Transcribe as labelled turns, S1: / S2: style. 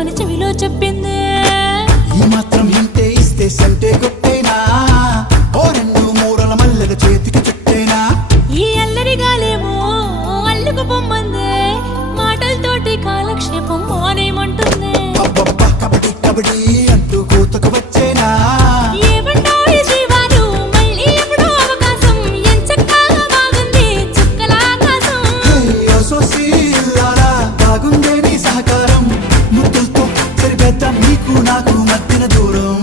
S1: పడమని చెవిలో చెప్పింది.
S2: ఈ మాత్రం ఇంటే ఇస్తే సంటే కొట్టేనా? ఓ రెండు మూరల మల్లెల చేతికి చుట్టేనా?
S1: ఈ అల్లరి గాలేమో అల్లుకు పొమ్మందే. మాటలతోటి కాలక్షేపం మానేమంటుంది.
S2: కబడ్డీ కబడ్డీ. నాకు మధ్యన దూరం.